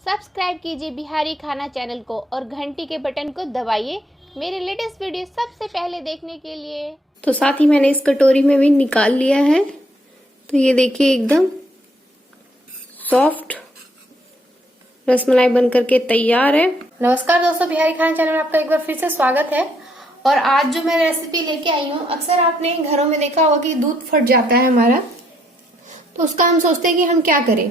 Subscribe कीजिए बिहारी खाना channel को और घंटी के बटन को दबाइए मेरे लेटेस्ट वीडियो सबसे पहले देखने के लिए। तो साथ ही मैंने इस कटोरी में भी निकाल लिया है। तो ये देखिए एकदम सॉफ्ट रसमलाई बन करके तैयार है। नमस्कार दोस्तों, बिहारी खाना चैनल में आपका एक बार फिर से स्वागत है। और आज जो मैं रेसिपी लेके आई हूँ, अक्सर आपने घरों में देखा होगा कि दूध फट जाता है हमारा, तो उसका हम सोचते हैं कि हम क्या करें।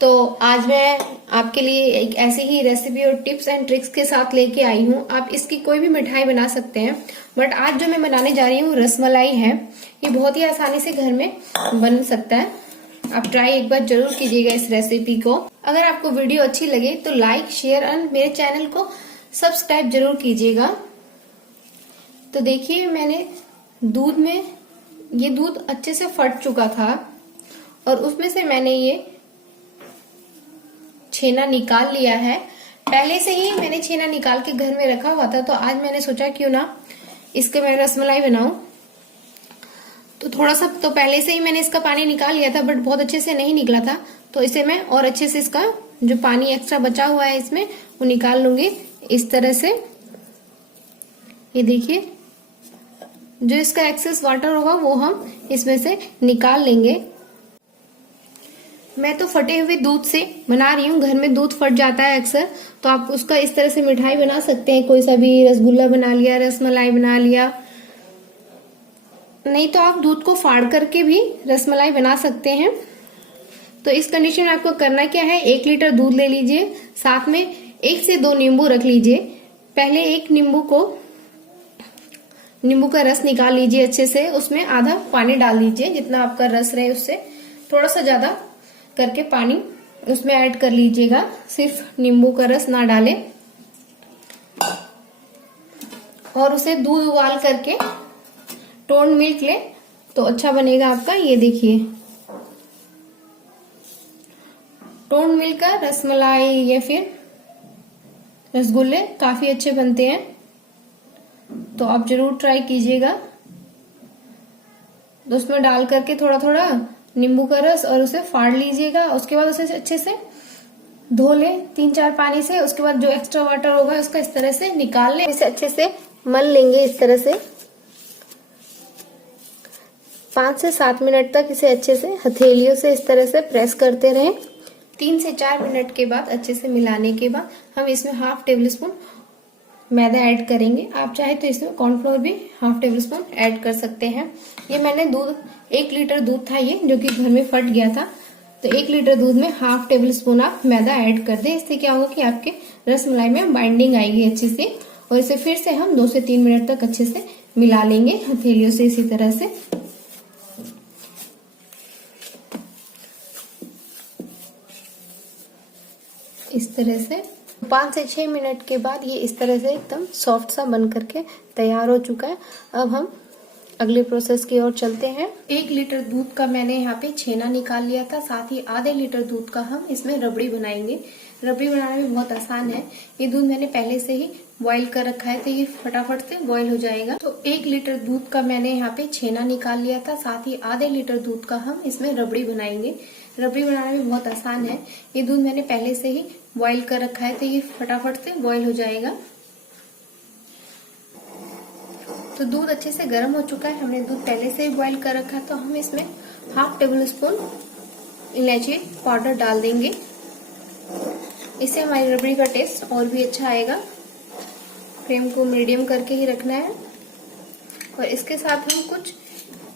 तो आज मैं आपके लिए एक ऐसी ही रेसिपी और टिप्स एंड ट्रिक्स के साथ लेके आई हूँ। आप इसकी कोई भी मिठाई बना सकते हैं, बट आज जो मैं बनाने जा रही हूँ रसमलाई है। ये बहुत ही आसानी से घर में बन सकता है। आप ट्राई एक बार जरूर कीजिएगा इस रेसिपी को। अगर आपको वीडियो अच्छी लगे तो लाइक शेयर एंड मेरे चैनल को सब्सक्राइब जरूर कीजिएगा। तो देखिए, मैंने दूध में ये दूध अच्छे से फट चुका था और उसमें से मैंने ये छेना निकाल लिया है। पहले से ही मैंने छेना निकाल के घर में रखा हुआ था, तो आज मैंने सोचा क्यों ना इसके मैं रसमलाई बनाऊं। तो थोड़ा सा तो पहले से ही मैंने इसका पानी निकाल लिया था, बट बहुत अच्छे से नहीं निकला था। तो इसे मैं और अच्छे से इसका जो पानी एक्स्ट्रा बचा हुआ है इसमें वो निकाल लूंगी इस तरह से। ये देखिए, जो इसका एक्सेस वाटर होगा वो हम इसमें से निकाल लेंगे। मैं तो फटे हुए दूध से बना रही हूँ। घर में दूध फट जाता है अक्सर, तो आप उसका इस तरह से मिठाई बना सकते हैं। कोई सा भी रसगुल्ला बना लिया, रसमलाई बना लिया। नहीं तो आप दूध को फाड़ करके भी रसमलाई बना सकते हैं। तो इस कंडीशन में आपको करना क्या है, 1 लीटर दूध ले लीजिए, साथ में 1 से 2 नींबू रख लीजिए। पहले एक नींबू का रस निकाल लीजिए अच्छे से। उसमें आधा पानी डाल दीजिए, जितना आपका रस रहे उससे थोड़ा सा ज्यादा करके पानी उसमें ऐड कर लीजिएगा। सिर्फ नींबू का रस ना डालें। और उसे दूध उबाल करके टोन मिल्क ले तो अच्छा बनेगा आपका। ये देखिए, टोन मिल्क का रसमलाई या फिर रसगुल्ले काफी अच्छे बनते हैं, तो आप जरूर ट्राई कीजिएगा। तो उसमें डाल करके थोड़ा थोड़ा नींबू का रस और उसे फाड़ लीजिएगा। उसके बाद उसे अच्छे से धो ले 3-4 पानी से। उसके बाद जो एक्स्ट्रा वाटर होगा उसका इस तरह से निकाल ले। इसे अच्छे से मल लेंगे इस तरह से। 5 से 7 मिनट तक इसे अच्छे से हथेलियों से इस तरह से प्रेस करते रहें। 3 से 4 मिनट के बाद अच्छे से मिलाने के बाद हम इसमें ½ टेबल स्पून मैदा ऐड करेंगे। आप चाहे तो इसमें कॉर्नफ्लोर भी ½ टेबल स्पून ऐड कर सकते हैं। ये मैंने 1 लीटर दूध था ये, जो कि घर में फट गया था। तो 1 लीटर दूध में ½ टेबल स्पून आप मैदा ऐड कर दें। इससे क्या होगा कि आपके रसमलाई में बाइंडिंग आएगी अच्छे से। और इसे फिर से हम 2 से 3 मिनट तक अच्छे से मिला लेंगे हथेलियों से इसी तरह से। इस तरह से 5 से 6 मिनट के बाद ये इस तरह से एकदम सॉफ्ट सा बन करके तैयार हो चुका है। अब हम अगले प्रोसेस की ओर चलते हैं। 1 लीटर दूध का मैंने यहाँ पे छेना निकाल लिया था, साथ ही आधे लीटर दूध का हम इसमें रबड़ी बनाएंगे। रबड़ी बनाना भी बहुत आसान है। ये दूध मैंने पहले से ही बॉईल कर रखा है, तो ये फटाफट से बॉईल हो जाएगा। तो 1 लीटर दूध का मैंने यहाँ पे छेना निकाल लिया था, साथ ही आधे लीटर दूध का हम इसमें रबड़ी बनाएंगे। रबड़ी बनाना भी बहुत आसान है। ये दूध मैंने पहले से ही बॉईल कर रखा है, तो ये फटाफट से बॉईल हो जाएगा। तो दूध अच्छे से गर्म हो चुका है। हमने दूध पहले से ही बॉईल कर रखा है, तो हम इसमें ½ टेबल स्पून इलायची पाउडर डाल देंगे। इससे हमारी रबड़ी का टेस्ट और भी अच्छा आएगा। फ्लेम को मीडियम करके ही रखना है। और इसके साथ हम कुछ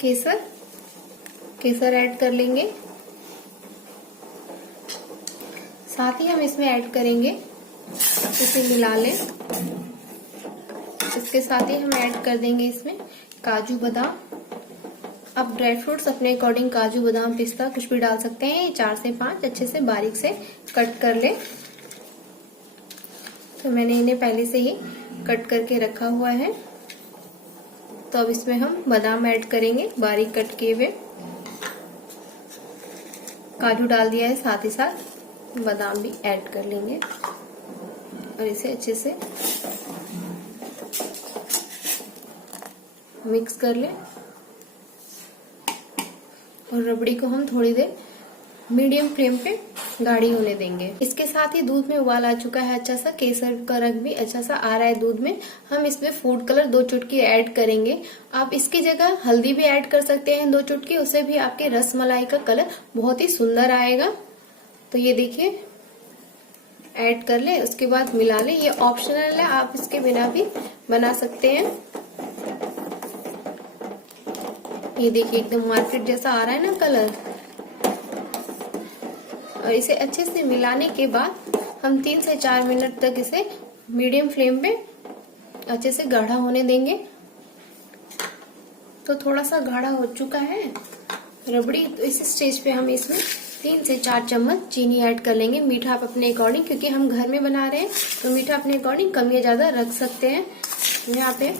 केसर ऐड कर लेंगे। साथ ही हम इसमें ऐड करेंगे, इसे मिला लें। इसके साथ ही हम ऐड कर देंगे इसमें काजू बादाम। आप ड्राई फ्रूट्स अपने अकॉर्डिंग काजू बादाम पिस्ता कुछ भी डाल सकते हैं। 4 से 5 अच्छे से बारीक से कट कर ले। तो मैंने इन्हें पहले से ही कट करके रखा हुआ है। तो अब इसमें हम बादाम ऐड करेंगे, बारीक कट किए हुए। काजू डाल दिया है, साथ ही साथ बादाम भी ऐड कर लेंगे और इसे अच्छे से मिक्स कर लें। और रबड़ी को हम थोड़ी देर मीडियम फ्लेम पे गाढ़ी होने देंगे। इसके साथ ही दूध में उबाल आ चुका है अच्छा सा, केसर का रंग भी अच्छा सा आ रहा है दूध में। हम इसमें फूड कलर 2 चुटकी ऐड करेंगे। आप इसकी जगह हल्दी भी ऐड कर सकते हैं 2 चुटकी, उससे भी आपके रसमलाई का कलर बहुत ही सुंदर आएगा। तो ये देखिए ऐड कर ले, उसके बाद मिला ले। ये ऑप्शनल है, आप इसके बिना भी बना सकते हैं। ये देखिए एकदम मार्केट जैसा आ रहा है ना कलर। और इसे अच्छे से मिलाने के बाद हम 3 से 4 मिनट तक इसे मीडियम फ्लेम पे अच्छे से गाढ़ा होने देंगे। तो थोड़ा सा गाढ़ा हो चुका है रबड़ी। तो इस स्टेज पे हम इसमें 3 से 4 चम्मच चीनी ऐड कर लेंगे। मीठा आप अपने अकॉर्डिंग, क्योंकि हम घर में बना रहे हैं तो मीठा अपने अकॉर्डिंग कम या ज्यादा रख सकते हैं। यहाँ पे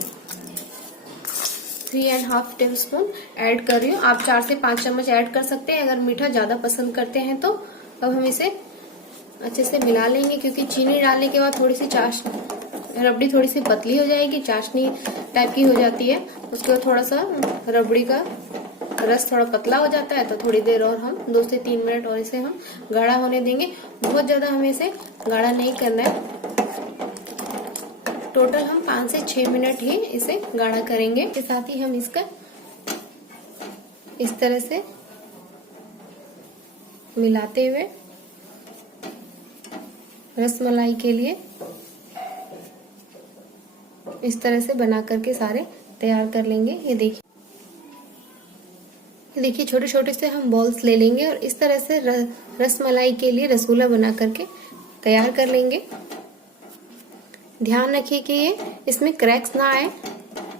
3.5 टेबल स्पून ऐड कर रही हूँ। आप 4 से 5 चम्मच ऐड कर सकते हैं अगर मीठा ज्यादा पसंद करते हैं तो। अब हम इसे अच्छे से मिला लेंगे, क्योंकि चीनी डालने के बाद थोड़ी सी रबड़ी थोड़ी सी पतली हो जाएगी, चाशनी टाइप की हो जाती है। उसके बाद थोड़ा सा रबड़ी का रस थोड़ा पतला हो जाता है। तो थोड़ी देर और हम 2 से 3 मिनट और इसे हम गाढ़ा होने देंगे। बहुत ज्यादा हमें इसे गाढ़ा नहीं करना है। टोटल हम 5 से 6 मिनट ही इसे गाढ़ा करेंगे। इसके साथ ही हम इसका इस तरह से मिलाते हुए रसमलाई के लिए इस तरह से बना करके सारे तैयार कर लेंगे। ये देखिए छोटे छोटे से हम बॉल्स ले लेंगे और इस तरह से रसमलाई के लिए रसगुल्ला बना करके तैयार कर लेंगे। ध्यान रखिए कि ये इसमें क्रैक्स ना आए,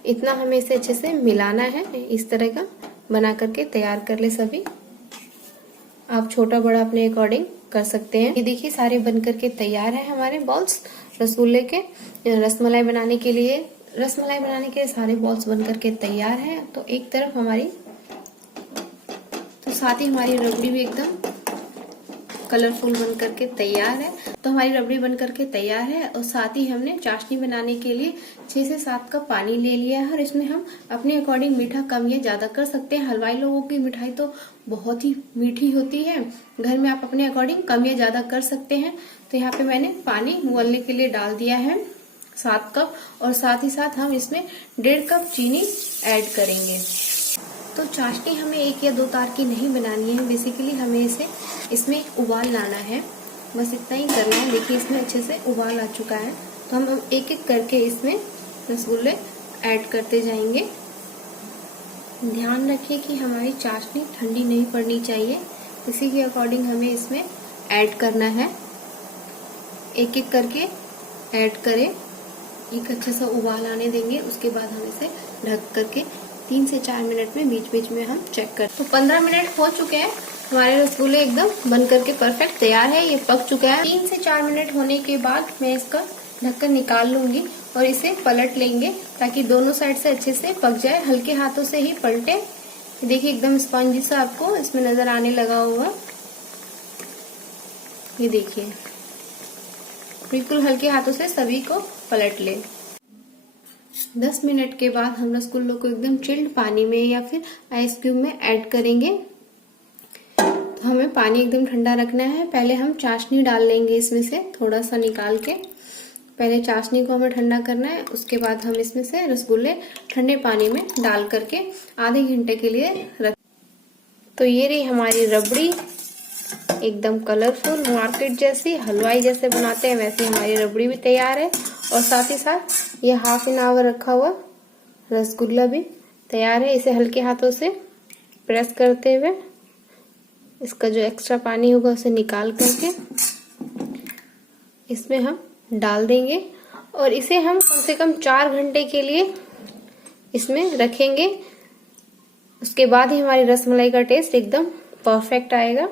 इतना हमें इसे अच्छे से मिलाना है। इस तरह का बना करके तैयार कर ले सभी। आप छोटा बड़ा अपने अकॉर्डिंग कर सकते हैं। ये देखिए सारे बन करके तैयार है हमारे बॉल्स रसगुल्ले के। रसमलाई बनाने के लिए सारे बॉल्स बन करके तैयार है। तो एक तरफ हमारी, तो साथ ही हमारी रबड़ी भी एकदम कलरफुल बन करके तैयार है। तो हमारी रबड़ी बन करके तैयार है। और साथ ही हमने चाशनी बनाने के लिए 6 से 7 कप पानी ले लिया है। और इसमें हम अपने अकॉर्डिंग मीठा कम या ज्यादा कर सकते हैं। हलवाई लोगों की मिठाई तो बहुत ही मीठी होती है, घर में आप अपने अकॉर्डिंग कम या ज्यादा कर सकते हैं। तो यहाँ पे मैंने पानी उबलने के लिए डाल दिया है 7 कप। और साथ ही साथ हम इसमें 1.5 कप चीनी ऐड करेंगे। तो चाशनी हमें 1 या 2 तार की नहीं बनानी है। बेसिकली हमें इसमें एक उबाल लाना है, बस इतना ही करना है। देखिए इसमें अच्छे से उबाल आ चुका है। तो हम एक एक करके इसमें रसगुल्ले ऐड करते जाएंगे। ध्यान रखिए कि हमारी चाशनी ठंडी नहीं पड़नी चाहिए, इसी के अकॉर्डिंग हमें इसमें ऐड करना है। एक एक करके ऐड करें, एक अच्छा सा उबाल आने देंगे। उसके बाद हम इसे ढक करके 3 से 4 मिनट में बीच बीच में हम चेक कर। तो 15 मिनट हो चुके हैं, हमारे रसगुल्ले एकदम बन करके परफेक्ट तैयार है। ये पक चुका है। 3 से 4 मिनट होने के बाद मैं इसका ढक्कन निकाल लूंगी और इसे पलट लेंगे ताकि दोनों साइड से अच्छे से पक जाए। हल्के हाथों से ही पलटे। देखिए एकदम स्पंजी सा आपको इसमें नजर आने लगा होगा। ये देखिए बिल्कुल हल्के हाथों से सभी को पलट ले। 10 मिनट के बाद हम रसगुल्लों को एकदम चिल्ड पानी में या फिर आइस क्यूब में ऐड करेंगे। तो हमें पानी एकदम ठंडा रखना है। पहले हम चाशनी डाल लेंगे इसमें से थोड़ा सा निकाल के। पहले चाशनी को हमें ठंडा करना है, उसके बाद हम इसमें से रसगुल्ले ठंडे पानी में डाल करके आधे घंटे के लिए रख। तो ये रही हमारी रबड़ी, एकदम कलरफुल, मार्केट जैसी, हलवाई जैसे बनाते हैं वैसे हमारी रबड़ी भी तैयार है। और साथ ही साथ ये हाफ एन आवर रखा हुआ रसगुल्ला भी तैयार है। इसे हल्के हाथों से प्रेस करते हुए इसका जो एक्स्ट्रा पानी होगा उसे निकाल करके इसमें हम डाल देंगे और इसे हम कम से कम 4 घंटे के लिए इसमें रखेंगे। उसके बाद ही हमारी रसमलाई का टेस्ट एकदम परफेक्ट आएगा।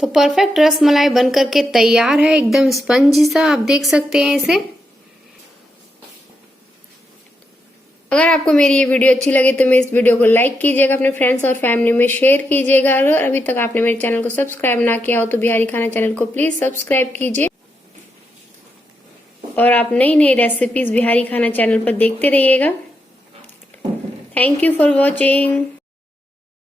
तो परफेक्ट रसमलाई बन करके तैयार है, एकदम स्पंजी सा, आप देख सकते हैं इसे। अगर आपको मेरी ये वीडियो अच्छी लगे तो मेरे इस वीडियो को लाइक कीजिएगा, अपने फ्रेंड्स और फैमिली में शेयर कीजिएगा। अगर अभी तक आपने मेरे चैनल को सब्सक्राइब ना किया हो तो बिहारी खाना चैनल को प्लीज सब्सक्राइब कीजिए। और आप नई नई रेसिपीज बिहारी खाना चैनल पर देखते रहिएगा। Thank you for watching.